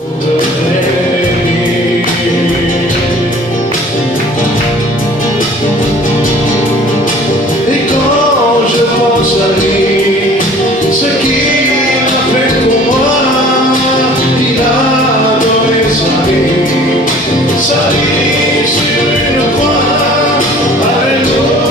Et quand je pense à lui, ce qu'il a fait pour moi, il a donné sa vie sur une croix. Alléluia,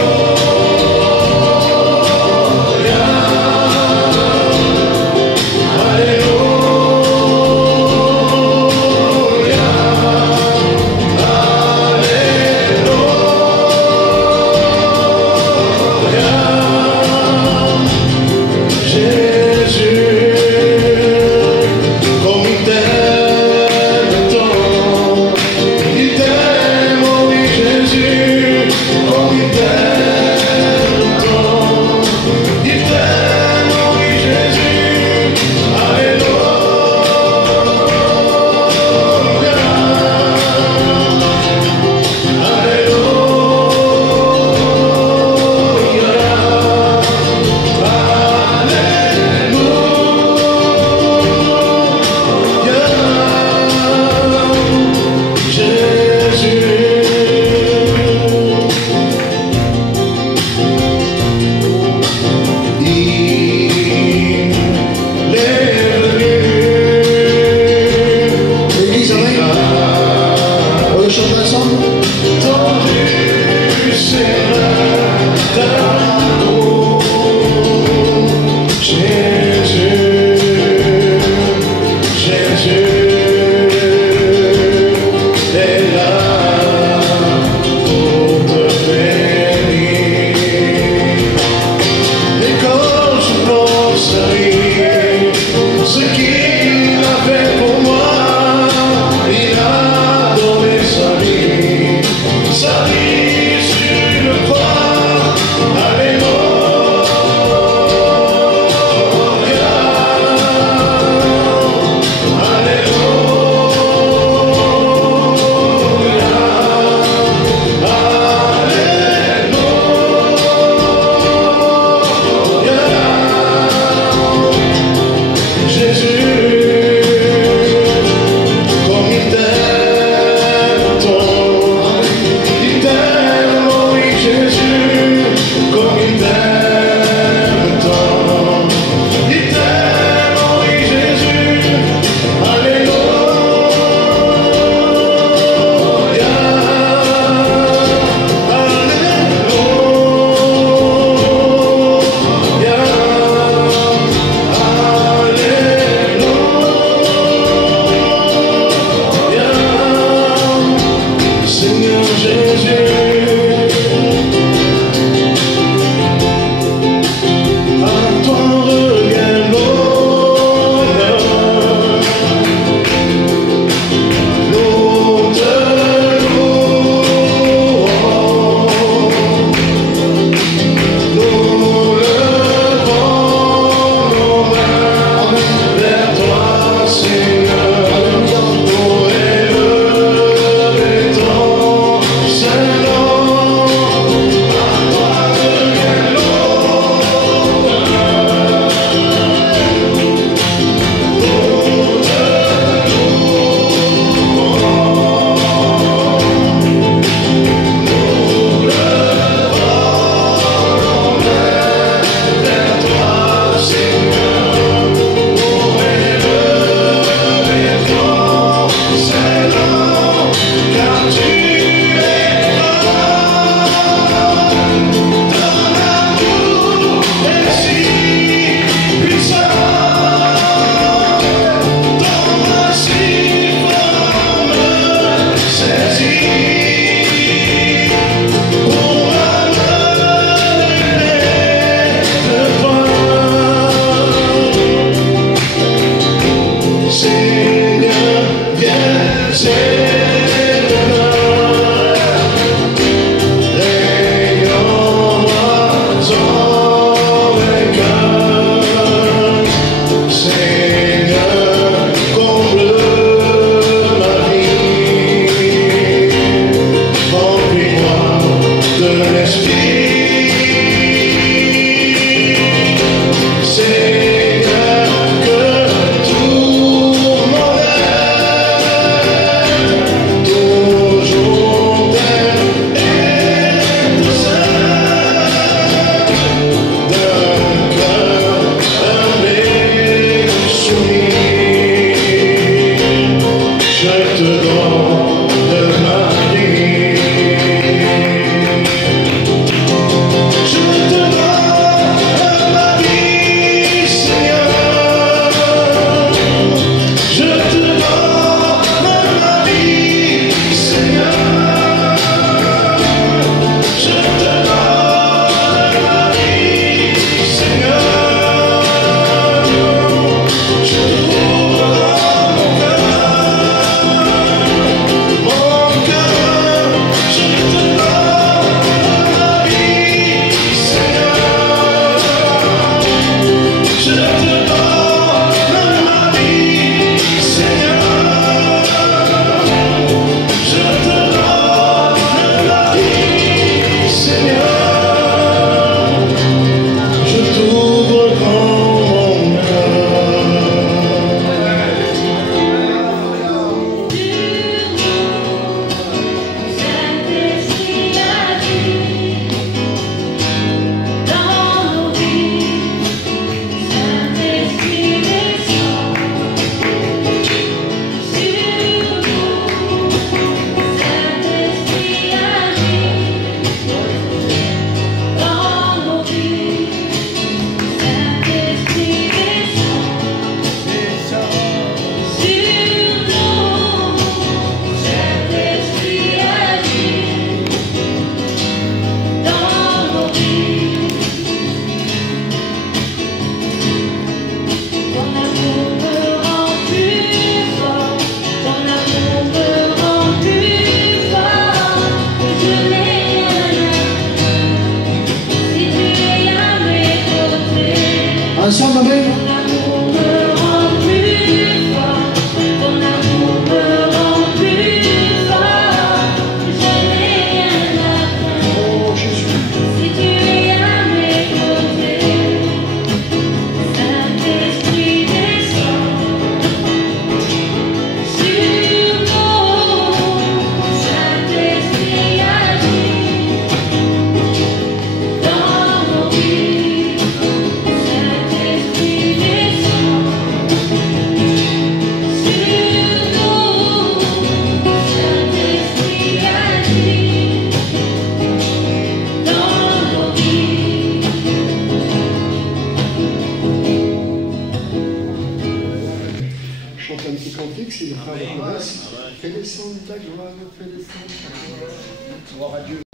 Ensemble, amen.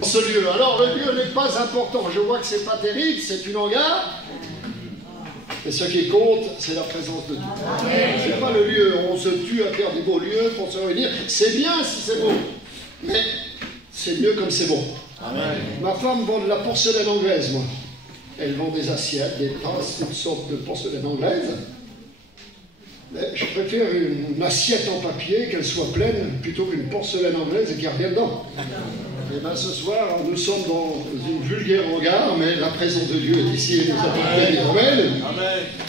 Ce lieu. Alors le lieu n'est pas important, je vois que c'est pas terrible, c'est une hangar. Et ce qui compte, c'est la présence de Dieu. C'est pas le lieu, on se tue à faire des beaux lieux pour se réunir. C'est bien si c'est beau, mais c'est mieux comme c'est bon. Amen. Ma femme vend de la porcelaine anglaise, moi. Elle vend des assiettes, des tasses, toutes sortes de porcelaine anglaise. Mais je préfère une assiette en papier, qu'elle soit pleine, plutôt qu'une porcelaine anglaise et qu'il n'y a rien dedans. Et bien ce soir, nous sommes dans une vulgaire hangar, mais la présence de Dieu est ici et nous appartient. Amen.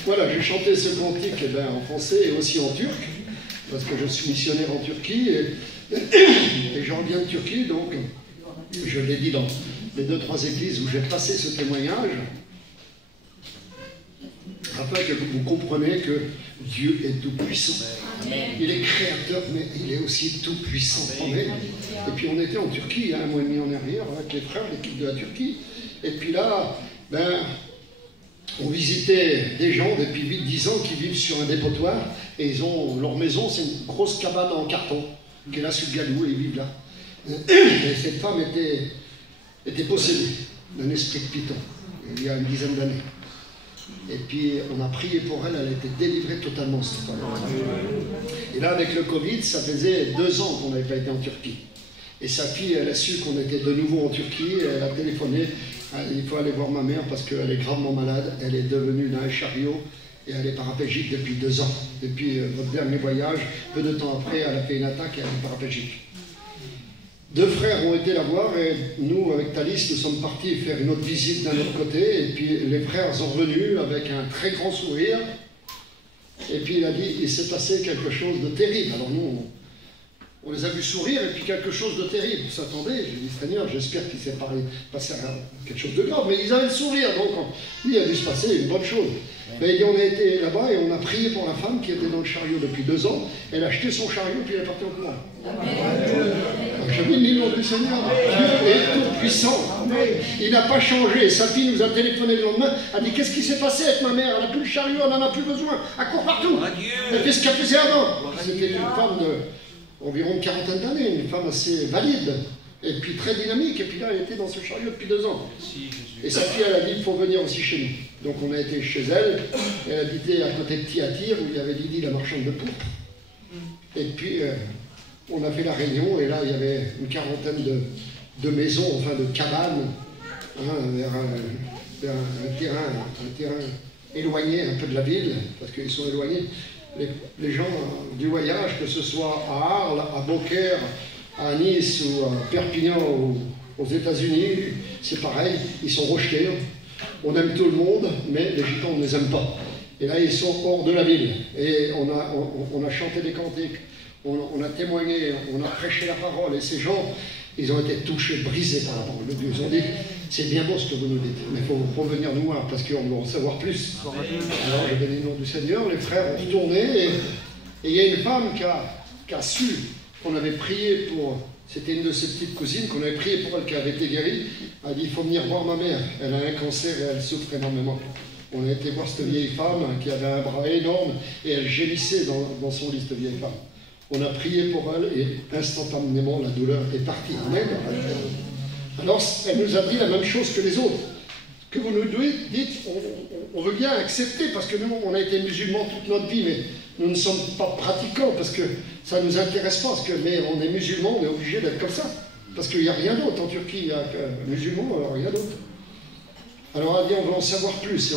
Voilà, j'ai chanté ce cantique en français et aussi en turc, parce que je suis missionnaire en Turquie, et j'en viens de Turquie, donc je l'ai dit dans les 2-3 églises où j'ai passé ce témoignage, afin que vous compreniez que Dieu est tout-puissant. Il est créateur, mais il est aussi tout-puissant. Et puis on était en Turquie, un mois et demi en arrière, avec les frères, l'équipe de la Turquie. Et puis là, on visitait des gens depuis 8-10 ans qui vivent sur un dépotoir. Et ils ont leur maison, c'est une grosse cabane en carton, qui est là sur le galou, et ils vivent là. Et cette femme était possédée d'un esprit de python, il y a une dizaine d'années. Et puis on a prié pour elle, elle a été délivrée totalement cette femme. Et là avec le Covid, ça faisait 2 ans qu'on n'avait pas été en Turquie. Et sa fille, elle a su qu'on était de nouveau en Turquie, elle a téléphoné, il faut aller voir ma mère parce qu'elle est gravement malade, elle est devenue d'un chariot et elle est paraplégique depuis 2 ans. Depuis votre dernier voyage, peu de temps après, elle a fait une attaque et elle est paraplégique. 2 frères ont été la voir et nous, avec Thalys, nous sommes partis faire une autre visite d'un autre côté. Et puis les frères sont revenus avec un très grand sourire. Et puis il a dit, il s'est passé quelque chose de terrible. Alors nous, on les a vus sourire et puis quelque chose de terrible. Vous s'attendez, j'ai dit, Seigneur, j'espère qu'il s'est passé quelque chose de grave. Mais ils avaient le sourire, donc il a dû se passer une bonne chose. Mais on a été là-bas et on a prié pour la femme qui était dans le chariot depuis 2 ans. Elle a acheté son chariot puis elle est partie en courant. Je bénis le nom du Seigneur. Dieu est tout puissant. Il n'a pas changé. Sa fille nous a téléphoné le lendemain. Elle a dit, qu'est-ce qui s'est passé avec ma mère? Elle n'a plus le chariot, elle n'en a plus besoin. Elle court partout. Elle fait ce qu'elle faisait avant. C'était une femme d'environ une quarantaine d'années, une femme assez valide. Et puis très dynamique, et puis là elle était dans ce chariot depuis 2 ans. Et sa fille elle a dit, il faut venir aussi chez nous. Donc on a été chez elle, elle habitait à côté de Thyatire, où il y avait Lydie la marchande de pourpre. Et puis on a fait la réunion, et là il y avait une quarantaine de maisons, enfin de cabanes, vers un terrain éloigné un peu de la ville, parce qu'ils sont éloignés. Les gens du voyage, que ce soit à Arles, à Beaucaire, à Nice ou à Perpignan ou aux États-Unis, c'est pareil, ils sont rejetés. On aime tout le monde, mais les Gitans, on ne les aime pas. Et là, ils sont hors de la ville. Et on a chanté des cantiques, on a témoigné, on a prêché la parole. Et ces gens, ils ont été touchés, brisés par la parole de Dieu. Ils ont dit, c'est bien beau ce que vous nous dites, mais il faut revenir nous voir, parce qu'on veut en savoir plus. Alors, je bénis le nom du Seigneur, les frères ont tourné, et il y a une femme qui a su qu'on avait prié pour, c'était une de ses petites cousines, qu'on avait prié pour elle qui avait été guérie. Elle a dit, il faut venir voir ma mère, elle a un cancer et elle souffre énormément. On a été voir cette vieille femme qui avait un bras énorme et elle gémissait dans son lit, cette vieille femme. On a prié pour elle et instantanément la douleur est partie. Amen. Alors elle nous a dit la même chose que les autres. Que vous nous dites, on veut bien accepter parce que nous, on a été musulmans toute notre vie, mais nous ne sommes pas pratiquants parce que ça ne nous intéresse pas. Mais on est musulmans, on est obligé d'être comme ça. Parce qu'il n'y a rien d'autre en Turquie, il y a musulmans, alors rien d'autre. Alors elle a dit, on veut en savoir plus. Et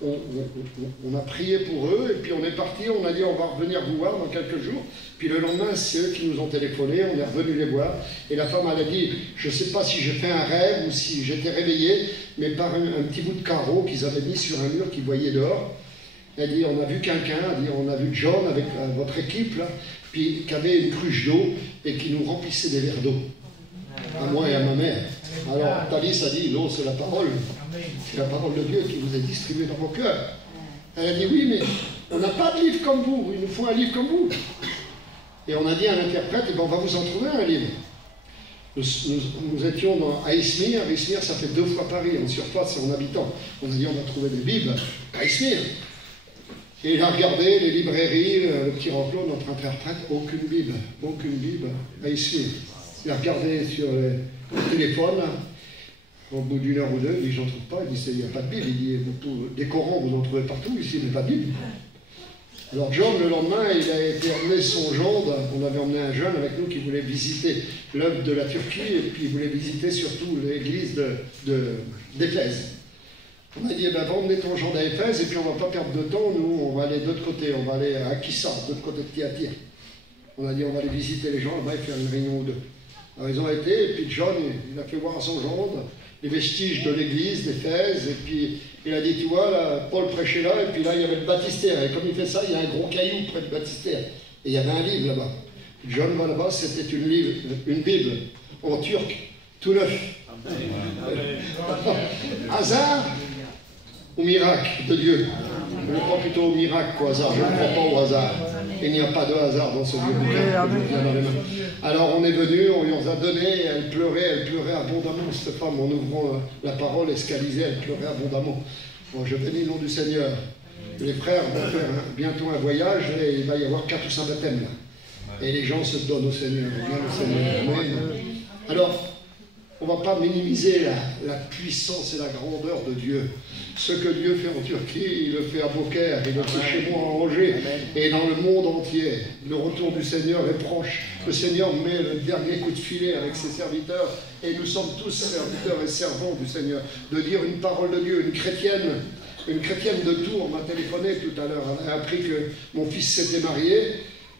on a prié pour eux, et puis on est parti, on a dit on va revenir vous voir dans quelques jours. Puis le lendemain, c'est eux qui nous ont téléphoné, on est revenu les voir. Et la femme, elle a dit, je ne sais pas si j'ai fait un rêve ou si j'étais réveillé, mais par un petit bout de carreau qu'ils avaient mis sur un mur qu'ils voyaient dehors. Elle dit, on a vu quelqu'un, elle dit, on a vu John avec votre équipe, là, puis qui avait une cruche d'eau et qui nous remplissait des verres d'eau. À moi et à ma mère. Alors, Thalys a dit, non, c'est la parole. C'est la parole de Dieu qui vous est distribuée dans vos cœurs. Elle a dit, oui, mais on n'a pas de livre comme vous, il nous faut un livre comme vous. Et on a dit à l'interprète, eh ben, on va vous en trouver un livre. Nous étions à Izmir. Izmir, ça fait 2 fois Paris en surface et en habitants. On a dit, on va trouver des Bibles à Izmir. Et il a regardé les librairies, le petit Jean-Claude, notre interprète, aucune Bible à Izmir. Il a regardé sur le téléphone, au bout d'1 heure ou 2, il dit, j'en trouve pas. Il dit, il n'y a pas de Bible. Il dit, des Corans, vous en trouvez partout, ici, il n'y a pas de Bible. Alors John, le lendemain, il a été emmené son gendre. On avait emmené un jeune avec nous qui voulait visiter l'œuvre de la Turquie, et puis il voulait visiter surtout l'église d'Éphèse. On a dit, eh ben, va emmener ton gendre à Éphèse, et puis on ne va pas perdre de temps, nous, on va aller de l'autre côté, on va aller à Akissa, de l'autre côté de Thyatire. On a dit, on va aller visiter les gens là-bas et faire une réunion ou 2. Alors ils ont été, et puis John, il a fait voir à son gendre les vestiges de l'église d'Éphèse, et puis il a dit, tu vois, là, Paul prêchait là, et puis là, il y avait le baptistère, et comme il fait ça, il y a un gros caillou près du baptistère, et il y avait un livre là-bas. John va là-bas, c'était une Bible, en turc, tout neuf. Hasard ou miracle de Dieu? Je crois plutôt au miracle qu'au hasard, je ne crois pas au hasard. Il n'y a pas de hasard dans ce Dieu. Alors on est venu, on lui en a donné, elle pleurait abondamment, cette femme, en ouvrant la parole, escalisée, elle pleurait abondamment. Bon, je bénis le nom du Seigneur. Les frères vont faire bientôt un voyage et il va y avoir 4 ou 5 baptêmes là. Et les gens se donnent au Seigneur, bien au Seigneur. Alors, on ne va pas minimiser la puissance et la grandeur de Dieu. Ce que Dieu fait en Turquie, il le fait à Beaucaire, il le fait chez moi à Angers, et dans le monde entier. Le retour du Seigneur est proche. Le Seigneur met le dernier coup de filet avec ses serviteurs, et nous sommes tous serviteurs et servants du Seigneur. De dire une parole de Dieu, une chrétienne de Tours m'a téléphoné tout à l'heure. Elle a appris que mon fils s'était marié.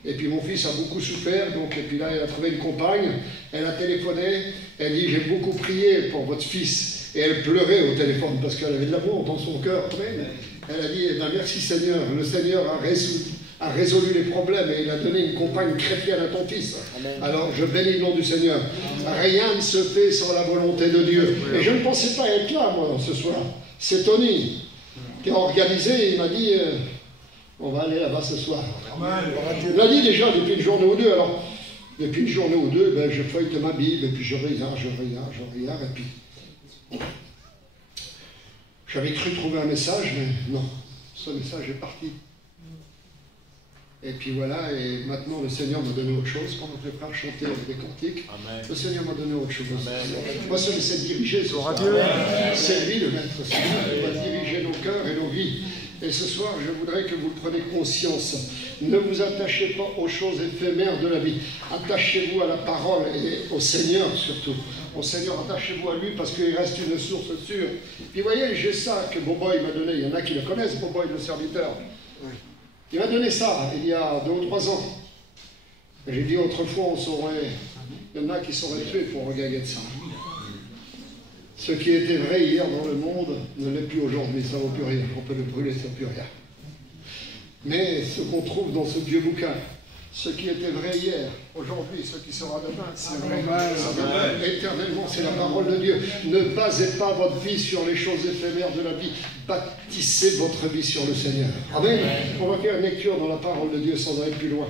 Et puis mon fils a beaucoup souffert, donc, et puis là, elle a trouvé une compagne, elle a téléphoné, elle dit, j'ai beaucoup prié pour votre fils. Et elle pleurait au téléphone, parce qu'elle avait de l'amour dans son cœur. Elle a dit, eh ben, merci Seigneur, le Seigneur a résolu les problèmes, et il a donné une compagne chrétienne à ton fils. Amen. Alors, je bénis le nom du Seigneur. Rien ne se fait sans la volonté de Dieu. Et je ne pensais pas être là, moi, ce soir. C'est Tony qui a organisé, il m'a dit... on va aller là-bas ce soir. Il l'a dit déjà depuis une journée ou 2. Alors, depuis une journée ou 2, ben, je feuillete ma Bible, et puis je regarde, et puis... J'avais cru trouver un message, mais non. Ce message est parti. Et puis voilà, et maintenant le Seigneur m'a donné autre chose. Pendant que les frères chantaient des cantiques, le Seigneur m'a donné autre chose. Moi, seul essaie de diriger ce soir. C'est lui le maître, c'est lui qui va diriger nos cœurs et nos vies. Et ce soir, je voudrais que vous preniez conscience. Ne vous attachez pas aux choses éphémères de la vie. Attachez-vous à la parole et au Seigneur surtout. Au Seigneur, attachez-vous à lui parce qu'il reste une source sûre. Puis voyez, j'ai ça que Boboy m'a donné. Il y en a qui le connaissent, Boboy, le serviteur. Il m'a donné ça il y a 2 ou 3 ans. J'ai dit autrefois, on saurait... Il y en a qui sauraient tuer pour regagner de ça. Ce qui était vrai hier dans le monde ne l'est plus aujourd'hui, ça ne vaut plus rien. On peut le brûler, ça ne vaut plus rien. Mais ce qu'on trouve dans ce vieux bouquin, ce qui était vrai hier, aujourd'hui, ce qui sera demain, c'est vrai. Éternellement, c'est la parole de Dieu. Ne basez pas votre vie sur les choses éphémères de la vie. Bâtissez votre vie sur le Seigneur. Amen. On va faire une lecture dans la parole de Dieu sans aller plus loin.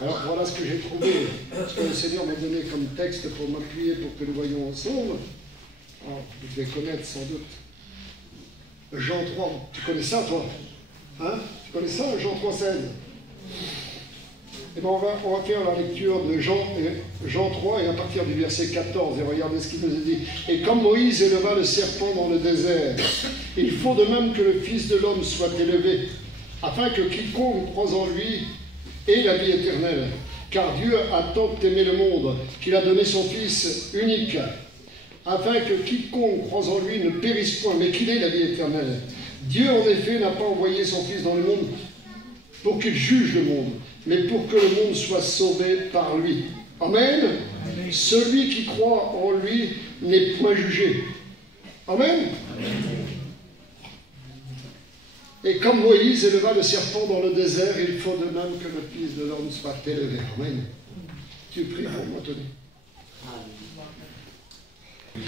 Alors voilà ce que j'ai trouvé, ce que le Seigneur m'a donné comme texte pour m'appuyer pour que nous voyions ensemble. Alors, vous devez connaître sans doute. Jean 3, tu connais ça toi? Hein? Tu connais ça, Jean 3,16? Eh bien, on va faire la lecture de Jean 3 et à partir du verset 14, et regardez ce qu'il nous est dit. Et comme Moïse éleva le serpent dans le désert, il faut de même que le Fils de l'homme soit élevé, afin que quiconque croise en lui ait la vie éternelle. Car Dieu a tant aimé le monde qu'il a donné son Fils unique, afin que quiconque croise en lui ne périsse point, mais qu'il ait la vie éternelle. Dieu, en effet, n'a pas envoyé son Fils dans le monde pour qu'il juge le monde, mais pour que le monde soit sauvé par lui. Amen. Amen. Celui qui croit en lui n'est point jugé. Amen. Amen. Et comme Moïse éleva le serpent dans le désert, il faut de même que le Fils de l'homme soit élevé. Amen. Tu pries pour moi, Tony.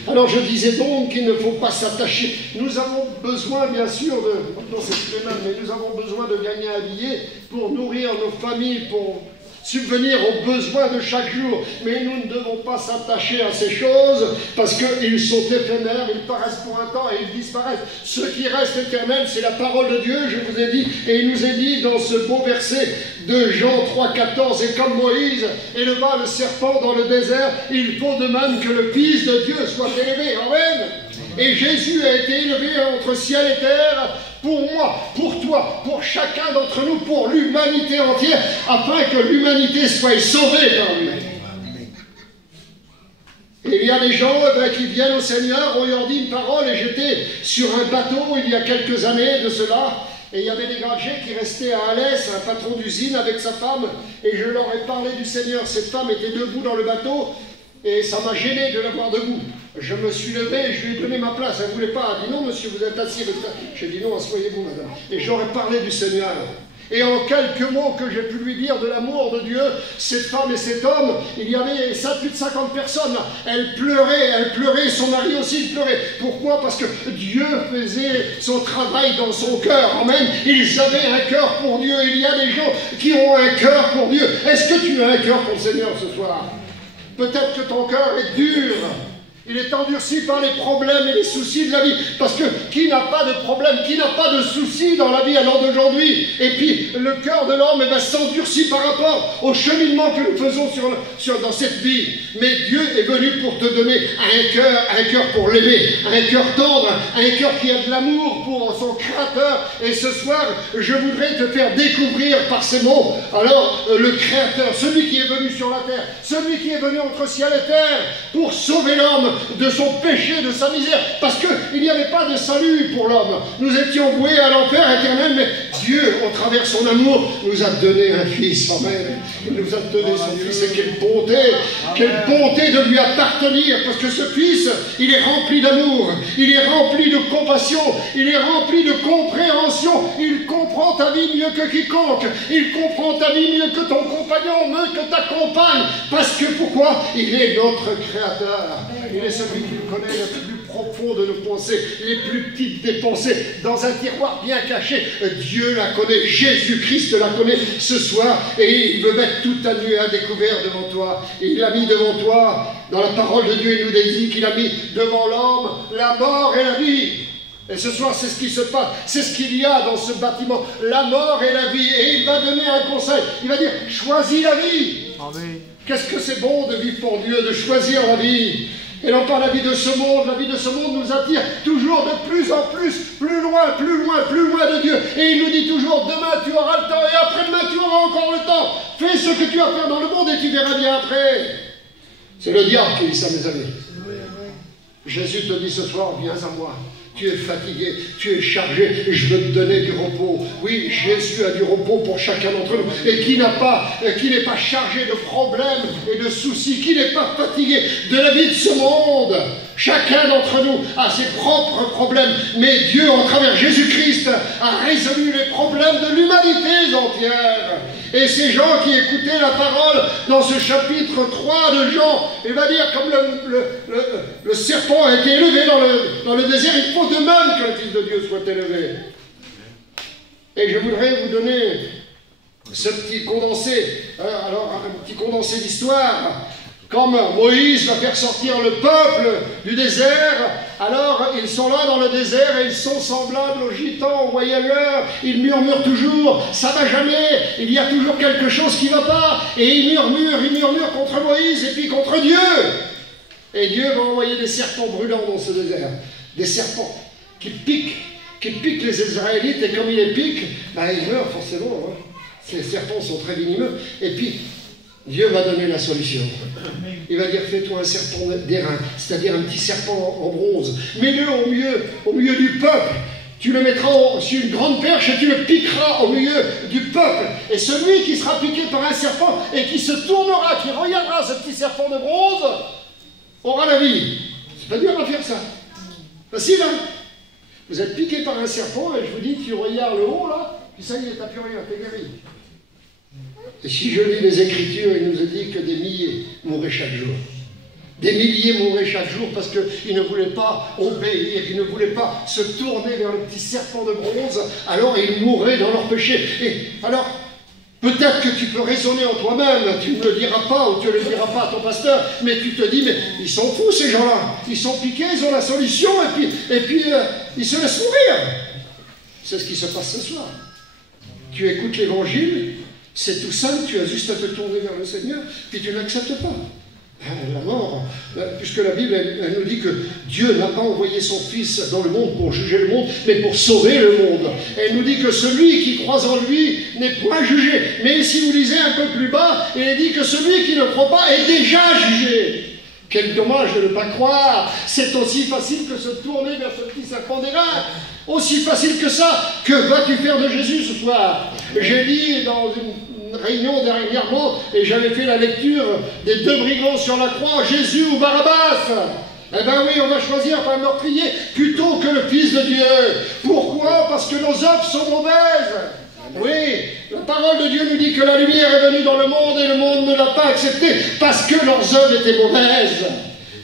Alors je disais donc qu'il ne faut pas s'attacher. Nous avons besoin bien sûr de... Non, c'est plus les mêmes, mais nous avons besoin de gagner un billet pour nourrir nos familles, pour subvenir aux besoins de chaque jour. Mais nous ne devons pas s'attacher à ces choses parce qu'ils sont éphémères, ils paraissent pour un temps et ils disparaissent. Ce qui reste éternel, c'est la parole de Dieu, je vous ai dit, et il nous est dit dans ce beau verset de Jean 3,14, et comme Moïse éleva le serpent dans le désert, il faut de même que le Fils de Dieu soit élevé. Amen. Et Jésus a été élevé entre ciel et terre pour moi, pour toi, pour chacun d'entre nous, pour l'humanité entière, afin que l'humanité soit sauvée par lui. Et il y a des gens qui viennent au Seigneur, on leur dit une parole, et j'étais sur un bateau il y a quelques années de cela, et il y avait des grands-chefs qui restaient à Alès, un patron d'usine avec sa femme, et je leur ai parlé du Seigneur. Cette femme était debout dans le bateau, et ça m'a gêné de la voir debout. Je me suis levé et je lui ai donné ma place. Elle ne voulait pas. Elle a dit non, monsieur, vous êtes assis. J'ai dit non, asseyez-vous, madame. Et j'aurais parlé du Seigneur. Et en quelques mots que j'ai pu lui dire de l'amour de Dieu, cette femme et cet homme, il y avait plus de 50 personnes. Elle pleurait, son mari aussi il pleurait. Pourquoi? Parce que Dieu faisait son travail dans son cœur. Amen. Ils avaient un cœur pour Dieu. Il y a des gens qui ont un cœur pour Dieu. Est-ce que tu as un cœur pour le Seigneur ce soir? Peut-être que ton cœur est dur. Il est endurci par les problèmes et les soucis de la vie. Parce que qui n'a pas de problème, qui n'a pas de soucis dans la vie à l'heure d'aujourd'hui? Et puis le cœur de l'homme s'endurcit par rapport au cheminement que nous faisons dans cette vie. Mais Dieu est venu pour te donner un cœur pour l'aimer, un cœur tendre, un cœur qui a de l'amour pour son Créateur. Et ce soir, je voudrais te faire découvrir par ces mots, alors le Créateur, celui qui est venu sur la terre, celui qui est venu entre ciel et terre pour sauver l'homme de son péché, de sa misère, parce qu'il n'y avait pas de salut pour l'homme. Nous étions voués à l'enfer éternel, mais Dieu, au travers son amour, nous a donné un Fils. Amen. Il nous a donné son Fils, et quelle bonté de lui appartenir, parce que ce Fils, il est rempli d'amour, il est rempli de compassion, il est rempli de compréhension, il comprend ta vie mieux que quiconque, il comprend ta vie mieux que ton compagnon, mieux que ta compagne, parce que pourquoi? Il est notre Créateur. Il est celui qui nous connaît le plus profond de nos pensées, les plus petites des pensées, dans un tiroir bien caché. Dieu la connaît, Jésus-Christ la connaît ce soir, et il veut mettre toute ta nuit à découvert devant toi. Et il a mis devant toi, dans la parole de Dieu, il nous dit qu'il a mis devant l'homme la mort et la vie. Et ce soir, c'est ce qui se passe, c'est ce qu'il y a dans ce bâtiment, la mort et la vie. Et il va donner un conseil, il va dire, choisis la vie. Amen. Qu'est-ce que c'est bon de vivre pour Dieu, de choisir la vie. Et non pas la vie de ce monde. La vie de ce monde nous attire toujours de plus en plus, plus loin de Dieu. Et il nous dit toujours, demain tu auras le temps, et après-demain tu auras encore le temps. Fais ce que tu as à faire dans le monde et tu verras bien après. C'est le diable qui dit ça, mes amis. Jésus te dit ce soir, viens à moi. Tu es fatigué, tu es chargé, je veux te donner du repos. Oui, Jésus a du repos pour chacun d'entre nous. Et qui n'est pas chargé de problèmes et de soucis, qui n'est pas fatigué de la vie de ce monde. Chacun d'entre nous a ses propres problèmes. Mais Dieu, au travers Jésus-Christ, a résolu les problèmes de l'humanité entière. Et ces gens qui écoutaient la parole dans ce chapitre 3 de Jean, il va dire, comme le serpent a été élevé dans le désert, il faut de même que le Fils de Dieu soit élevé. Et je voudrais vous donner ce petit condensé, alors un petit condensé d'histoire. Comme Moïse va faire sortir le peuple du désert, alors ils sont là dans le désert et ils sont semblables aux gitans, aux voyageurs. Ils murmurent toujours, ça va jamais, il y a toujours quelque chose qui ne va pas. Et ils murmurent contre Moïse et puis contre Dieu. Et Dieu va envoyer des serpents brûlants dans ce désert. Des serpents qui piquent les Israélites, et comme ils les piquent, ils meurent forcément. Hein. Ces serpents sont très venimeux. Et puis, Dieu va donner la solution. Il va dire, fais-toi un serpent d'airain, c'est-à-dire un petit serpent en bronze. Mets-le au milieu du peuple. Tu le mettras sur une grande perche et tu le piqueras au milieu du peuple. Et celui qui sera piqué par un serpent et qui se tournera, qui regardera ce petit serpent de bronze, aura la vie. C'est pas dur à faire ça. Facile, hein? Vous êtes piqué par un serpent et je vous dis, tu regardes le haut là, puis ça y est, t'as plus rien, t'es guéri. Et si je lis les Écritures, il nous a dit que des milliers mourraient chaque jour. Des milliers mourraient chaque jour parce qu'ils ne voulaient pas obéir, ils ne voulaient pas se tourner vers le petit serpent de bronze, alors ils mourraient dans leur péché. Et alors, peut-être que tu peux raisonner en toi-même, tu ne le diras pas ou tu ne le diras pas à ton pasteur, mais tu te dis, mais ils sont fous ces gens-là, ils sont piqués, ils ont la solution et puis ils se laissent mourir. C'est ce qui se passe ce soir. Tu écoutes l'évangile, c'est tout simple, tu as juste à te tourner vers le Seigneur, puis tu n'acceptes pas. La mort, puisque la Bible, elle nous dit que Dieu n'a pas envoyé son Fils dans le monde pour juger le monde, mais pour sauver le monde. Elle nous dit que celui qui croit en lui n'est point jugé. Mais si vous lisez un peu plus bas, il dit que celui qui ne croit pas est déjà jugé. Quel dommage de ne pas croire. C'est aussi facile que se tourner vers ce petit serpent d'airain. Aussi facile que ça. Que vas-tu faire de Jésus ce soir? J'ai dit dans une réunion dernièrement, et j'avais fait la lecture des deux brigands sur la croix, Jésus ou Barabbas. Eh bien oui, on va choisir un meurtrier plutôt que le Fils de Dieu. Pourquoi? Parce que nos œuvres sont mauvaises. Oui, la parole de Dieu nous dit que la lumière est venue dans le monde et le monde ne l'a pas acceptée parce que leurs œuvres étaient mauvaises.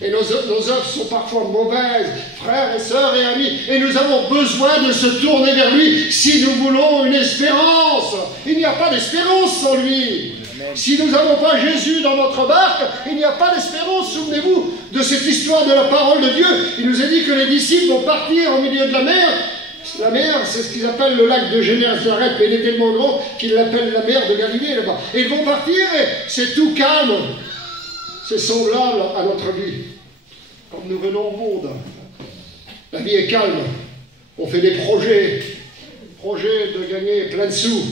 Et nos œuvres sont parfois mauvaises, frères et sœurs et amis, et nous avons besoin de se tourner vers lui si nous voulons une espérance. Il n'y a pas d'espérance sans lui. Si nous n'avons pas Jésus dans notre barque, il n'y a pas d'espérance. Souvenez-vous de cette histoire de la parole de Dieu. Il nous a dit que les disciples vont partir au milieu de la mer. La mer, c'est ce qu'ils appellent le lac de Génésaret, mais il est tellement grand qu'ils l'appellent la mer de Galilée là-bas. Et ils vont partir et c'est tout calme. C'est semblable à notre vie. Quand nous venons au monde, la vie est calme. On fait des projets de gagner plein de sous,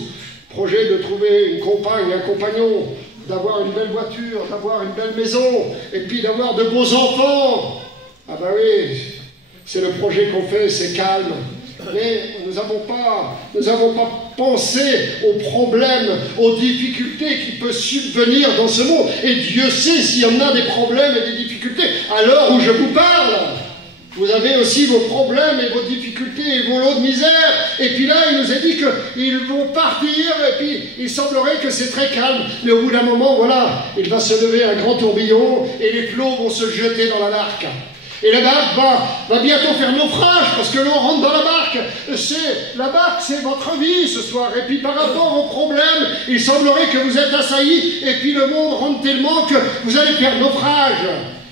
projet de trouver une compagne, un compagnon, d'avoir une belle voiture, d'avoir une belle maison, et puis d'avoir de beaux enfants. Ah ben oui, c'est le projet qu'on fait, c'est calme. Mais nous n'avons pas pensé aux problèmes, aux difficultés qui peuvent subvenir dans ce monde. Et Dieu sait s'il y en a des problèmes et des difficultés à l'heure où je vous parle. Vous avez aussi vos problèmes et vos difficultés et vos lots de misère. Et puis là, il nous a dit qu'ils vont partir et puis il semblerait que c'est très calme. Mais au bout d'un moment, voilà, il va se lever un grand tourbillon et les flots vont se jeter dans la barque. Et la barque va bientôt faire naufrage parce que l'on rentre dans la barque. La barque, c'est votre vie ce soir. Et puis par rapport aux problèmes, il semblerait que vous êtes assaillis et puis le monde rentre tellement que vous allez faire naufrage.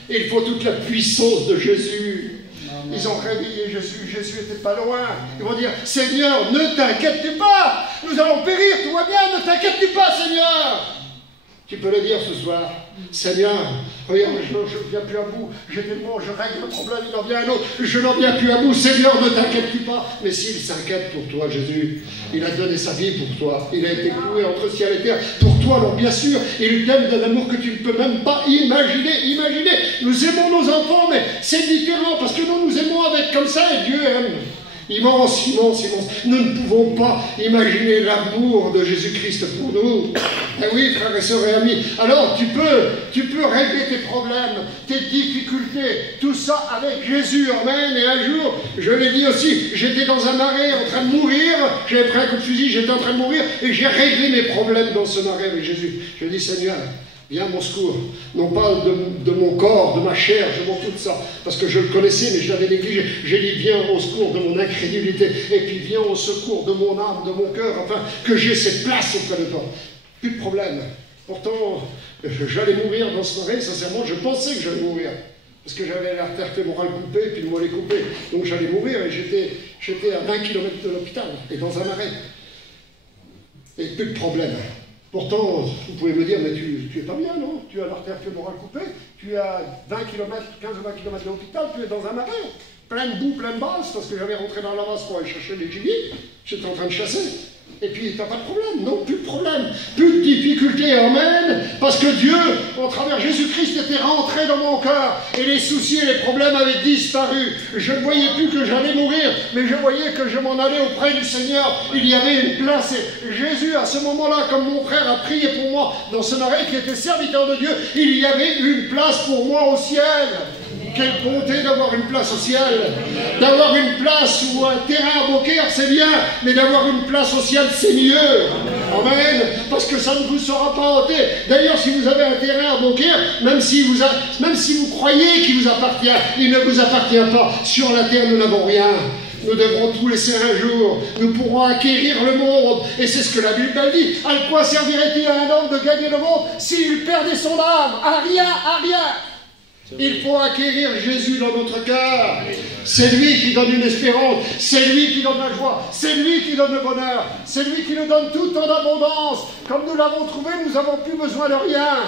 Et il faut toute la puissance de Jésus. Ils ont réveillé Jésus. Jésus n'était pas loin. Ils vont dire, Seigneur, ne t'inquiète pas. Nous allons périr, tout va bien. Ne t'inquiète pas, Seigneur. Tu peux le dire ce soir. Seigneur, regarde, je ne viens plus à bout. Je règle le problème, il en vient un autre. Je n'en viens plus à bout. Seigneur, ne t'inquiète pas. Mais s'il s'inquiète pour toi, Jésus, il a donné sa vie pour toi. Il a été cloué entre ciel et terre pour toi. Alors bien sûr, il t'aime d'un amour que tu ne peux même pas imaginer. Nous aimons nos enfants, mais c'est différent parce que nous aimons avec comme ça et Dieu aime. Immense. Nous ne pouvons pas imaginer l'amour de Jésus-Christ pour nous. Eh oui, frères et sœurs et amis. Alors, tu peux régler tes problèmes, tes difficultés, tout ça avec Jésus. Amen. Et un jour, je l'ai dit aussi, j'étais dans un marais en train de mourir. J'avais pris un coup de fusil, j'étais en train de mourir et j'ai réglé mes problèmes dans ce marais avec Jésus. Je dis, Seigneur, viens à mon secours, non pas de mon corps, de ma chair, je m'en fous de ça, parce que je le connaissais, mais je l'avais négligé. J'ai dit, viens au secours de mon incrédulité, et puis viens au secours de mon âme, de mon cœur, afin que j'ai cette place auprès de toi. Plus de problème. Pourtant, j'allais mourir dans ce marais, sincèrement, je pensais que j'allais mourir. Parce que j'avais l'artère fémorale coupée, puis le mollet coupé. Donc j'allais mourir, et j'étais à 20 km de l'hôpital, et dans un marais. Et plus de problème. Pourtant, vous pouvez me dire, mais tu es pas bien, non? Tu as l'artère fémorale coupée, tu es à 20 km, 15 ou 20 km de l'hôpital, tu es dans un marais, plein de boue, plein de basse, parce que j'avais rentré dans la masse pour aller chercher les gibiers, j'étais en train de chasser. Et puis, tu n'as pas de problème. Non, plus de problème. Plus de difficultés. Amen. Parce que Dieu, au travers Jésus-Christ, était rentré dans mon cœur. Et les soucis et les problèmes avaient disparu. Je ne voyais plus que j'allais mourir, mais je voyais que je m'en allais auprès du Seigneur. Il y avait une place. Et Jésus, à ce moment-là, comme mon frère a prié pour moi dans ce marais qui était serviteur de Dieu, il y avait une place pour moi au ciel. Quelle bonté d'avoir une place au ciel, d'avoir une place ou un terrain à Beaucaire, c'est bien, mais d'avoir une place au ciel, c'est mieux. Amen. Parce que ça ne vous sera pas ôté. D'ailleurs, si vous avez un terrain à Beaucaire, même si vous croyez qu'il vous appartient, il ne vous appartient pas. Sur la terre, nous n'avons rien. Nous devrons tout laisser un jour. Nous pourrons acquérir le monde. Et c'est ce que la Bible dit. À quoi servirait-il à un homme de gagner le monde s'il perdait son âme? À rien, à rien. Il faut acquérir Jésus dans notre cœur. C'est lui qui donne une espérance, c'est lui qui donne la joie, c'est lui qui donne le bonheur, c'est lui qui nous donne tout en abondance. Comme nous l'avons trouvé, nous n'avons plus besoin de rien.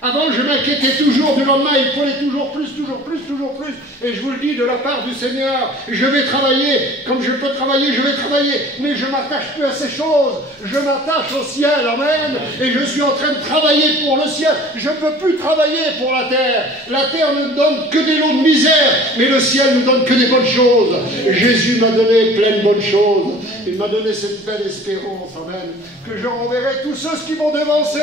Avant, je m'inquiétais toujours du lendemain, il fallait toujours plus, toujours plus, toujours plus. Et je vous le dis de la part du Seigneur, je vais travailler, comme je peux travailler, je vais travailler. Mais je ne m'attache plus à ces choses, je m'attache au ciel, amen. Et je suis en train de travailler pour le ciel. Je ne peux plus travailler pour la terre. La terre ne donne que des lots de misère, mais le ciel ne donne que des bonnes choses. Jésus m'a donné plein de bonnes choses. Il m'a donné cette belle espérance, amen, que je renverrai tous ceux qui m'ont devancé.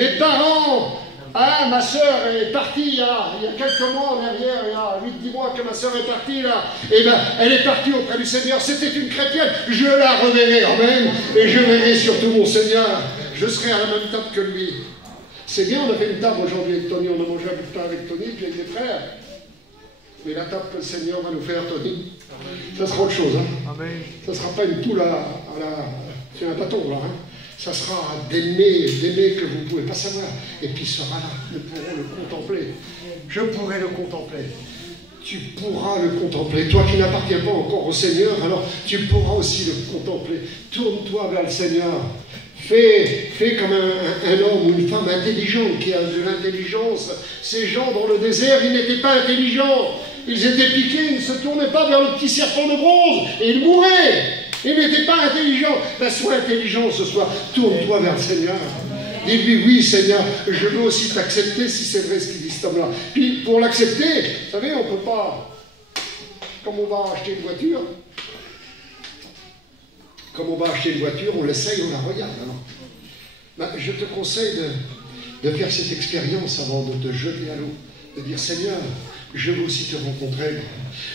Mes parents. Ah, ma sœur est partie il y a quelques mois en arrière, il y a 8-10 mois que ma sœur est partie là. Eh bien, elle est partie auprès du Seigneur. C'était une chrétienne. Je la reverrai, amen. Et je verrai surtout mon Seigneur. Je serai à la même table que lui. C'est bien, on a fait une table aujourd'hui avec Tony. On a mangé un bout de pain avec Tony, puis avec des frères. Mais la table que le Seigneur va nous faire, Tony, ça sera autre chose. Hein. Amen. Ça ne sera pas une poule sur un bâton, là. Hein. Ça sera d'aimer que vous ne pouvez pas savoir. Et puis il sera là, nous pourrons le contempler. Je pourrai le contempler. Tu pourras le contempler. Toi qui n'appartiens pas encore au Seigneur, alors tu pourras aussi le contempler. Tourne-toi vers le Seigneur. Fais comme un homme ou une femme intelligente qui a de l'intelligence. Ces gens dans le désert, ils n'étaient pas intelligents. Ils étaient piqués, ils ne se tournaient pas vers le petit serpent de bronze et ils mouraient. Ils n'étaient pas intelligents. Ben, sois intelligent ce soir. Tourne-toi vers le Seigneur. Dis-lui, oui Seigneur, je veux aussi t'accepter si c'est vrai ce qu'il dit cet homme-là. Puis pour l'accepter, vous savez, on ne peut pas, comme on va acheter une voiture, on l'essaye, on la regarde. Alors, ben, je te conseille de faire cette expérience avant de te jeter à l'eau. De dire, Seigneur, je veux aussi te rencontrer.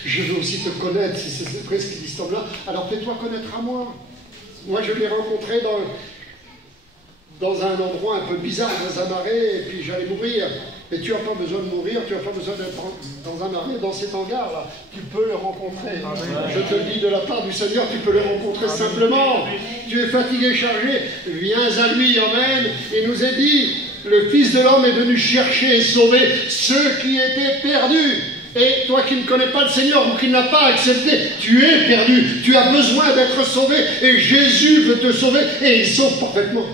Je veux aussi te connaître, si c'est vrai ce qu'il dit cet homme-là. Alors fais-toi connaître à moi. Moi, je l'ai rencontré dans un endroit un peu bizarre, dans un marais, et puis j'allais mourir. Mais tu n'as pas besoin de mourir, tu n'as pas besoin d'être dans un marais, dans cet hangar-là. Tu peux le rencontrer. Amen. Je te le dis de la part du Seigneur, tu peux le rencontrer simplement. Tu es fatigué, chargé, viens à lui, amen. Il nous est dit, le Fils de l'homme est venu chercher et sauver ceux qui étaient perdus. Et toi qui ne connais pas le Seigneur ou qui ne l'as pas accepté, tu es perdu. Tu as besoin d'être sauvé et Jésus veut te sauver et il sauve parfaitement.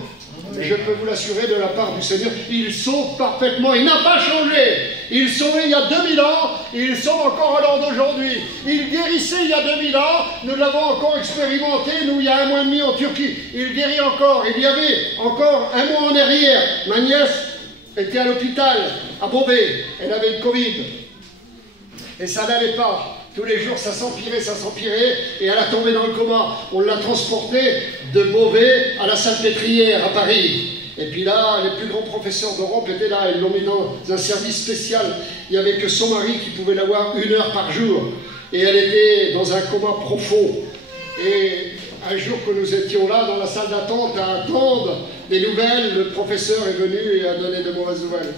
Je peux vous l'assurer de la part du Seigneur, il sauve parfaitement, il n'a pas changé. Il sauvait il y a 2000 ans, il sauve encore à l'heure d'aujourd'hui. Il guérissait il y a 2000 ans, nous l'avons encore expérimenté, nous, il y a 1 mois et demi en Turquie. Il guérit encore, il y avait encore 1 mois en arrière. Ma nièce était à l'hôpital, à Beauvais, elle avait le Covid. Et ça n'allait pas. Tous les jours, ça s'empirait, et elle a tombé dans le coma. On l'a transportée de Beauvais à la Salpêtrière, à Paris. Et puis là, les plus grands professeurs d'Europe étaient là. Ils l'ont mis dans un service spécial. Il n'y avait que son mari qui pouvait l'avoir 1 heure par jour. Et elle était dans un coma profond. Et un jour que nous étions là, dans la salle d'attente, à attendre des nouvelles, le professeur est venu et a donné de mauvaises nouvelles.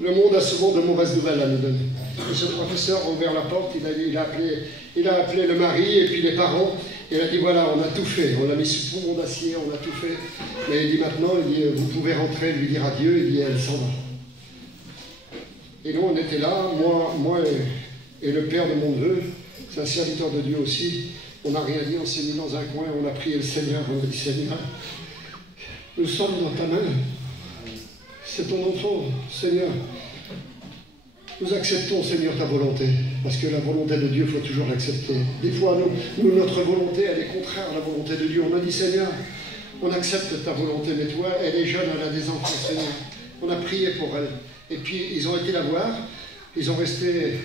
Le monde a souvent de mauvaises nouvelles à nous donner. Et ce professeur a ouvert la porte, il a appelé le mari et puis les parents. Et il a dit, voilà, on a tout fait. On l'a mis sous poumon d'acier, on a tout fait. Mais il dit maintenant, vous pouvez rentrer, lui dire adieu. Il dit, elle s'en va. Et nous, on était là, moi et le père de mon neveu, c'est un serviteur de Dieu aussi. On n'a rien dit, on s'est mis dans un coin, on a prié le Seigneur, on a dit, Seigneur, nous sommes dans ta main. C'est ton enfant, Seigneur. Nous acceptons, Seigneur, ta volonté, parce que la volonté de Dieu, il faut toujours l'accepter. Des fois, nous, notre volonté, elle est contraire à la volonté de Dieu. On a dit, Seigneur, on accepte ta volonté, mais toi, elle est jeune, elle a des enfants, Seigneur. On a prié pour elle. Et puis, ils ont été la voir, ils ont resté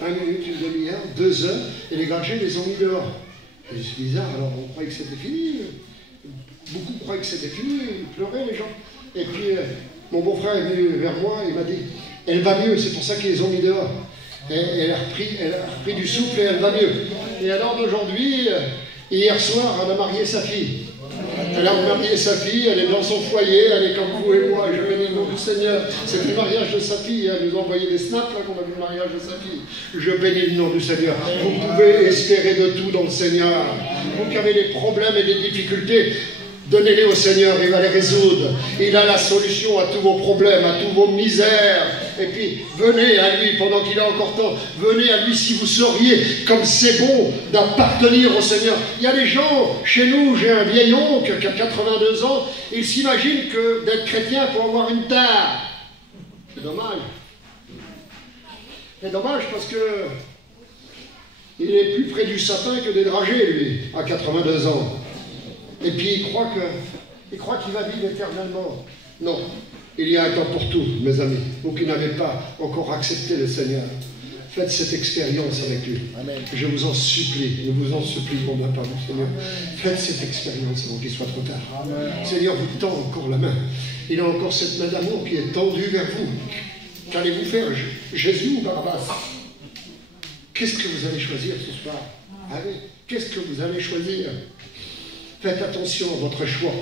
1 minute, une demi-heure, 2 heures, et les gardiens les ont mis dehors. C'est bizarre, alors on croyait que c'était fini. Beaucoup croyaient que c'était fini, ils pleuraient, les gens. Et puis, mon beau-frère est venu vers moi, il m'a dit, elle va mieux, c'est pour ça qu'ils les ont mis dehors. Et elle a repris du souffle et elle va mieux. Et alors d'aujourd'hui, hier soir, elle a marié sa fille. Elle a marié sa fille, elle est dans son foyer, elle est comme vous et moi, et je bénis le nom du Seigneur. C'est le mariage de sa fille, elle nous a envoyé des snaps là qu'on a vu le mariage de sa fille. Je bénis le nom du Seigneur. Vous pouvez espérer de tout dans le Seigneur. Vous qui avez des problèmes et des difficultés, donnez-les au Seigneur, il va les résoudre. Il a la solution à tous vos problèmes, à tous vos misères. Et puis, venez à lui pendant qu'il a encore temps. Venez à lui si vous sauriez comme c'est bon d'appartenir au Seigneur. Il y a des gens, chez nous, j'ai un vieil oncle qui a 82 ans, il s'imagine que d'être chrétien pour avoir une tare. C'est dommage. C'est dommage parce que il est plus près du sapin que des dragées, lui, à 82 ans. Et puis il croit qu'il va vivre éternellement. Non, il y a un temps pour tout, mes amis. Vous qui n'avez pas encore accepté le Seigneur, faites cette expérience avec lui. Amen. Je vous en supplie, pour ma part, Seigneur. Faites cette expérience avant qu'il soit trop tard. Amen. Seigneur vous tend encore la main. Il a encore cette main d'amour qui est tendue vers vous. Qu'allez-vous faire, Jésus ou Barabbas? Qu'est-ce que vous allez choisir ce soir? Allez, qu'est-ce que vous allez choisir? Faites attention à votre choix.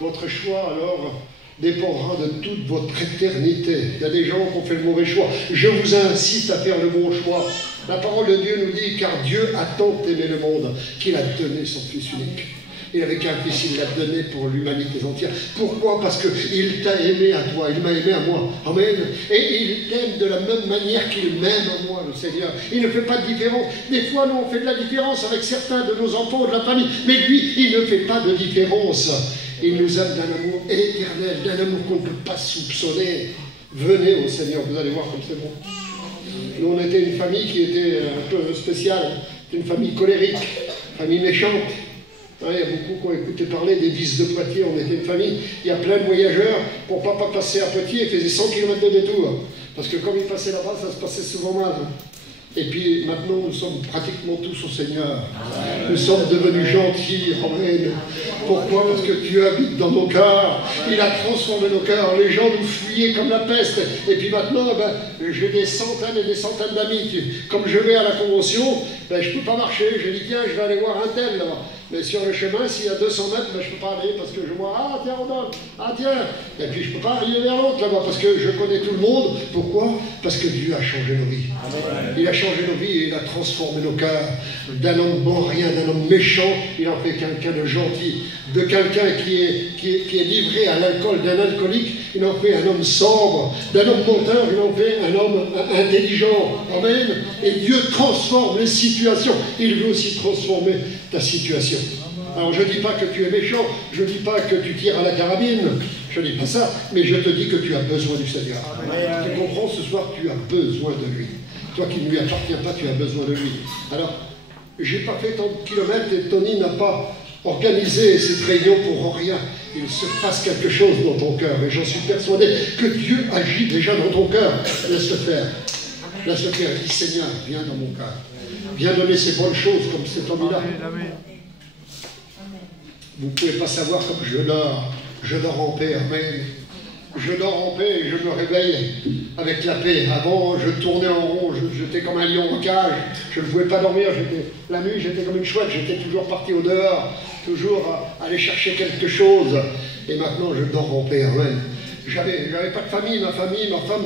Votre choix, alors, dépendra de toute votre éternité. Il y a des gens qui ont fait le mauvais choix. Je vous incite à faire le bon choix. La parole de Dieu nous dit, car Dieu a tant aimé le monde qu'il a donné son Fils unique. Et avec un Fils, il l'a donné pour l'humanité entière. Pourquoi? Parce qu'il t'a aimé à toi, il m'a aimé à moi. Amen. Et il t'aime de la même manière qu'il m'aime à moi, le Seigneur. Il ne fait pas de différence. Des fois, nous, on fait de la différence avec certains de nos enfants ou de la famille. Mais lui, il ne fait pas de différence. Il nous aime d'un amour éternel, d'un amour qu'on ne peut pas soupçonner. Venez au Seigneur, vous allez voir comme c'est bon. Nous, on était une famille qui était un peu spéciale. Une famille colérique, famille méchante. Il y a beaucoup qui ont écouté parler des vis de Poitiers, on était une famille, il y a plein de voyageurs, pour ne pas passer à Poitiers, ils faisaient 100 km de détour. Parce que comme ils passaient là-bas, ça se passait souvent mal. Et puis maintenant, nous sommes pratiquement tous au Seigneur. Nous sommes devenus gentils. Amen. Pourquoi? Parce que Dieu habite dans nos cœurs. Il a transformé nos cœurs. Les gens nous fuyaient comme la peste. Et puis maintenant, j'ai des centaines et des centaines d'amis. Comme je vais à la convention, je ne peux pas marcher. J'ai dit, tiens, je vais aller voir un tel là-bas. Mais sur le chemin, s'il y a 200 mètres, je ne peux pas aller parce que je vois, ah tiens, Rodolphe, ah tiens. Et puis je ne peux pas arriver vers l'autre là-bas parce que je connais tout le monde. Pourquoi? Parce que Dieu a changé nos vies. Il a changé nos vies et il a transformé nos cœurs. D'un homme bon rien, d'un homme méchant, il en fait quelqu'un de gentil. De quelqu'un qui est livré à l'alcool, d'un alcoolique, il en fait un homme sobre. D'un homme menteur, il en fait un homme intelligent. Amen. Et Dieu transforme les situations. Il veut aussi transformer ta situation. Alors je ne dis pas que tu es méchant, je ne dis pas que tu tires à la carabine, je ne dis pas ça, mais je te dis que tu as besoin du Seigneur. Tu comprends, ce soir, tu as besoin de lui. Toi qui ne lui appartiens pas, tu as besoin de lui. Alors, j'ai pas fait tant de kilomètres et Tony n'a pas organisé cette réunion pour rien. Il se passe quelque chose dans ton cœur et j'en suis persuadé que Dieu agit déjà dans ton cœur. Laisse-le faire. Laisse-le faire. Dis Seigneur, viens dans mon cœur. Viens donner ces bonnes choses comme cet homme-là. Vous ne pouvez pas savoir comme je dors en paix, amen. Je dors en paix et je me réveille avec la paix. Avant, je tournais en rond, j'étais comme un lion en cage, je ne pouvais pas dormir, la nuit j'étais comme une chouette, j'étais toujours parti au dehors, toujours aller chercher quelque chose. Et maintenant, je dors en paix, amen. J'avais pas de famille, ma femme,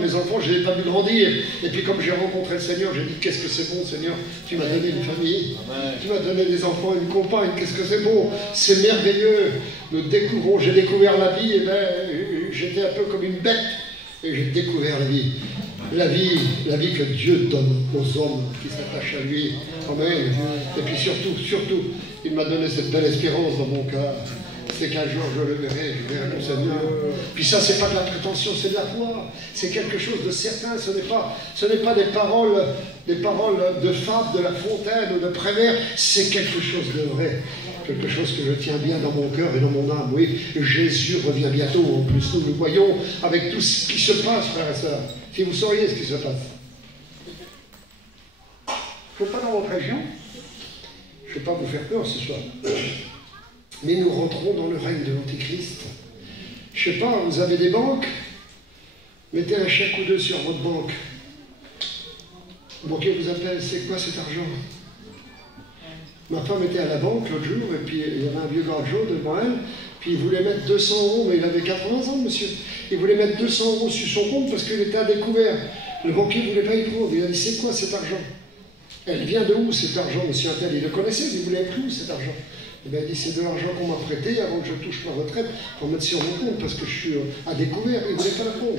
mes enfants, je ne les ai pas vu grandir. Et puis comme j'ai rencontré le Seigneur, j'ai dit, qu'est-ce que c'est bon, Seigneur, tu m'as donné une famille, tu m'as donné des enfants, une compagne, qu'est-ce que c'est bon, c'est merveilleux. Nous découvrons, j'ai découvert la vie, et j'étais un peu comme une bête, et j'ai découvert la vie. La vie que Dieu donne aux hommes qui s'attachent à lui. Amen. Et puis surtout, il m'a donné cette belle espérance dans mon cœur. c'est qu'un jour je le verrai mon Seigneur. Puis ça, c'est pas de la prétention, c'est de la foi. C'est quelque chose de certain. Ce n'est pas des paroles de fable de La Fontaine ou de Prévert. C'est quelque chose de vrai. Quelque chose que je tiens bien dans mon cœur et dans mon âme. Oui, Jésus revient bientôt. En plus, nous le voyons avec tout ce qui se passe, frères et sœurs. Si vous sauriez ce qui se passe. Il ne faut pas dans votre région. Je ne vais pas vous faire peur ce soir. Mais nous rentrons dans le règne de l'Antéchrist. Je ne sais pas, vous avez des banques, mettez un chèque ou deux sur votre banque. Le banquier vous appelle, c'est quoi cet argent? Ma femme était à la banque l'autre jour, et puis il y avait un vieux garde devant elle, puis il voulait mettre 200 €, mais il avait 80 ans, monsieur. Il voulait mettre 200 € sur son compte parce qu'il était à découvert. Le banquier ne voulait pas y prendre. Il a dit, c'est quoi cet argent? Elle vient de où cet argent, monsieur Attel? Il le connaissait, il voulait être où cet argent? Il a dit, c'est de l'argent qu'on m'a prêté avant que je touche ma retraite pour mettre sur mon compte parce que je suis à découvert. Il ne voulait pas le prendre.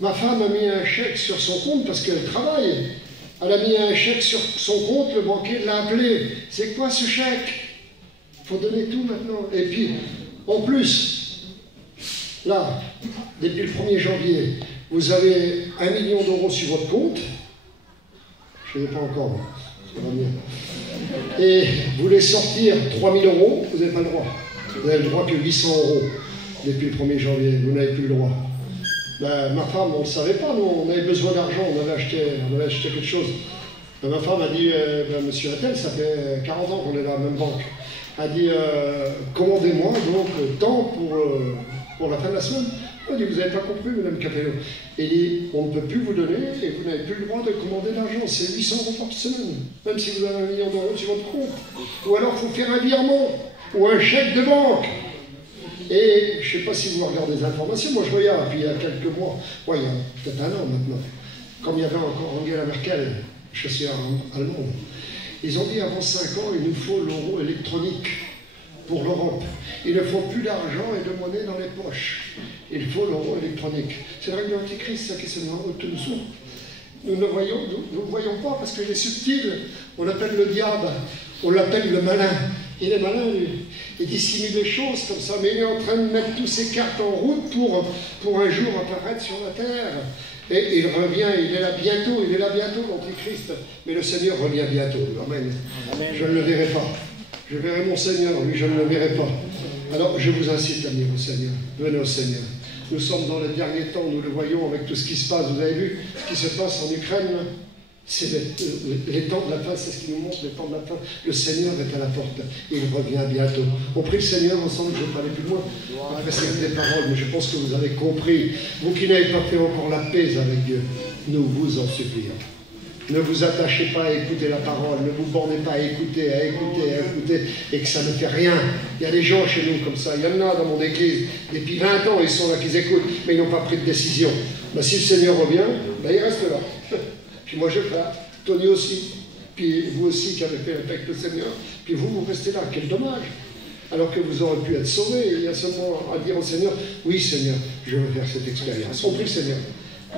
Ma femme a mis un chèque sur son compte parce qu'elle travaille. Elle a mis un chèque sur son compte, le banquier l'a appelé. C'est quoi ce chèque? Il faut donner tout maintenant. Et puis, en plus, là, depuis le 1er janvier, vous avez 1 million d'euros sur votre compte. Je ne l'ai pas encore, ça va bien. Et vous voulez sortir 3 000 €, vous n'avez pas le droit. Vous n'avez le droit que 800 € depuis le 1er janvier, vous n'avez plus le droit. Ben, ma femme, on ne le savait pas, nous, on avait besoin d'argent, on avait acheté quelque chose. Ben, ma femme a dit, monsieur Attel, ça fait 40 ans qu'on est dans la même banque. Elle a dit, commandez-moi donc tant pour la fin de la semaine. Elle a dit, vous n'avez pas compris, madame Capello. Il dit, on ne peut plus vous donner et vous n'avez plus le droit de commander d'argent. C'est 800 € par semaine, même si vous avez 1 million d'euros sur votre compte. Ou alors, il faut faire un virement ou un chèque de banque. Et je ne sais pas si vous regardez des informations, moi je regarde, puis il y a quelques mois, il y a peut-être 1 an maintenant, comme il y avait encore Angela Merkel, chasseur allemande, ils ont dit avant 5 ans, il nous faut l'euro électronique pour l'Europe. Il ne faut plus d'argent et de monnaie dans les poches. Il faut l'euro électronique. C'est le règne de l'Antéchrist, ça qui se met en haut de nous. Nous ne le voyons pas parce qu'il est subtil. On l'appelle le diable, on l'appelle le malin. Il est malin, lui. Il dissimule des choses comme ça, mais il est en train de mettre toutes ses cartes en route pour un jour apparaître sur la terre. Et il revient, il est là bientôt, l'Antéchrist. Mais le Seigneur revient bientôt. Amen. Amen. Je ne le verrai pas. Je verrai mon Seigneur, lui je ne le verrai pas. Alors je vous incite à venir au Seigneur. Venez au Seigneur. Nous sommes dans les derniers temps, nous le voyons avec tout ce qui se passe. Vous avez vu ce qui se passe en Ukraine? C'est les temps de la fin, c'est ce qui nous montre les temps de la fin. Le Seigneur est à la porte, il revient bientôt. On prie le Seigneur ensemble, je ne vais pas aller plus loin. Après, c'est des paroles, mais je pense que vous avez compris. Vous qui n'avez pas fait encore la paix avec Dieu, nous vous en supplions. Ne vous attachez pas à écouter la parole, ne vous bornez pas à écouter, et que ça ne fait rien. Il y a des gens chez nous comme ça, il y en a dans mon église, depuis 20 ans ils sont là, qu'ils écoutent, mais ils n'ont pas pris de décision. Ben, si le Seigneur revient, ben, il reste là. Puis moi je ferai, Tony aussi, puis vous aussi qui avez fait avec le Seigneur, puis vous restez là, quel dommage. Alors que vous aurez pu être sauvés, il y a seulement à dire au Seigneur, oui Seigneur, je veux faire cette expérience. On prie le Seigneur,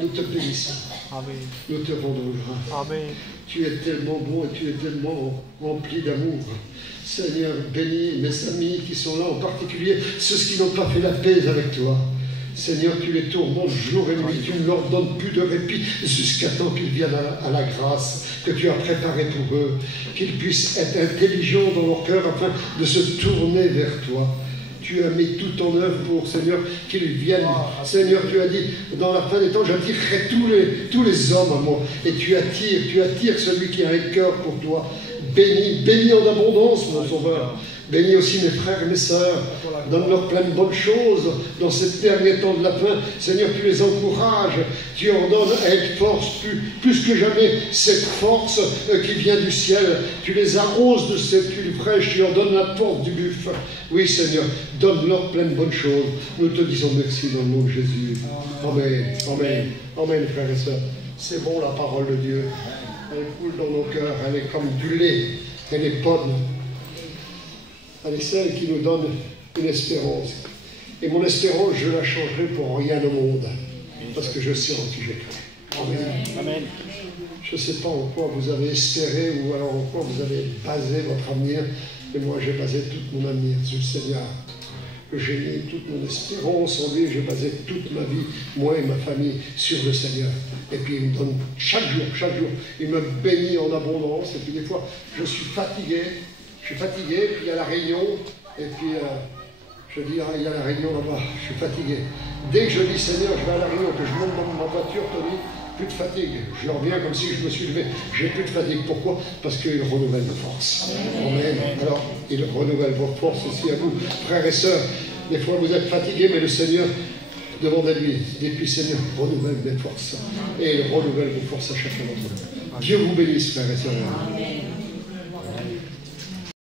nous te bénissons. Amen. Nous te rendons grâce. Amen. Tu es tellement bon et tu es tellement rempli d'amour. Seigneur, bénis mes amis qui sont là, en particulier ceux qui n'ont pas fait la paix avec toi. Seigneur, tu les tourmentes jour et nuit, tu ne leur donnes plus de répit jusqu'à temps qu'ils viennent à la grâce que tu as préparée pour eux, qu'ils puissent être intelligents dans leur cœur afin de se tourner vers toi. Tu as mis tout en œuvre pour, Seigneur, qu'ils viennent. Seigneur, tu as dit, dans la fin des temps, j'attirerai tous les hommes à moi. Et tu attires celui qui a un cœur pour toi. Bénis en abondance, mon Sauveur. Bénis aussi mes frères et mes sœurs. Donne-leur plein de bonnes choses dans ces derniers temps de la fin. Seigneur, tu les encourages. Tu leur donnes avec force, plus que jamais, cette force qui vient du ciel. Tu les arroses de cette huile fraîche. Tu leur donnes la force du buffle. Oui, Seigneur, donne-leur plein de bonnes choses. Nous te disons merci dans le nom de Jésus. Amen. Amen. Amen, frères et sœurs. C'est bon la parole de Dieu. Elle coule dans nos cœurs. Elle est comme du lait. Elle est bonne. Elle est celle qui nous donne une espérance. Et mon espérance, je la changerai pour rien au monde. Parce que je sais en qui je crois. Amen. Amen. Je ne sais pas en quoi vous avez espéré ou alors en quoi vous avez basé votre avenir. Et moi, j'ai basé toute mon avenir sur le Seigneur. J'ai mis toute mon espérance en lui, j'ai basé toute ma vie, moi et ma famille, sur le Seigneur. Et puis il me donne chaque jour, il me bénit en abondance. Et puis des fois, je suis fatigué, puis il y a la réunion, et puis je dis, il y a la réunion là-bas, je suis fatigué. Dès que je dis, Seigneur, je vais à la réunion, que je monte dans ma voiture, Tony, plus de fatigue. Je reviens comme si je me suis levé. J'ai plus de fatigue. Pourquoi? Parce qu'il renouvelle nos forces. Amen. Alors, il renouvelle vos forces aussi à vous, frères et sœurs. Des fois, vous êtes fatigués, mais le Seigneur, demandez-lui. Et puis, Seigneur, renouvelle mes forces. Et il renouvelle vos forces à chacun d'entre vous. Dieu vous bénisse, frères et sœurs.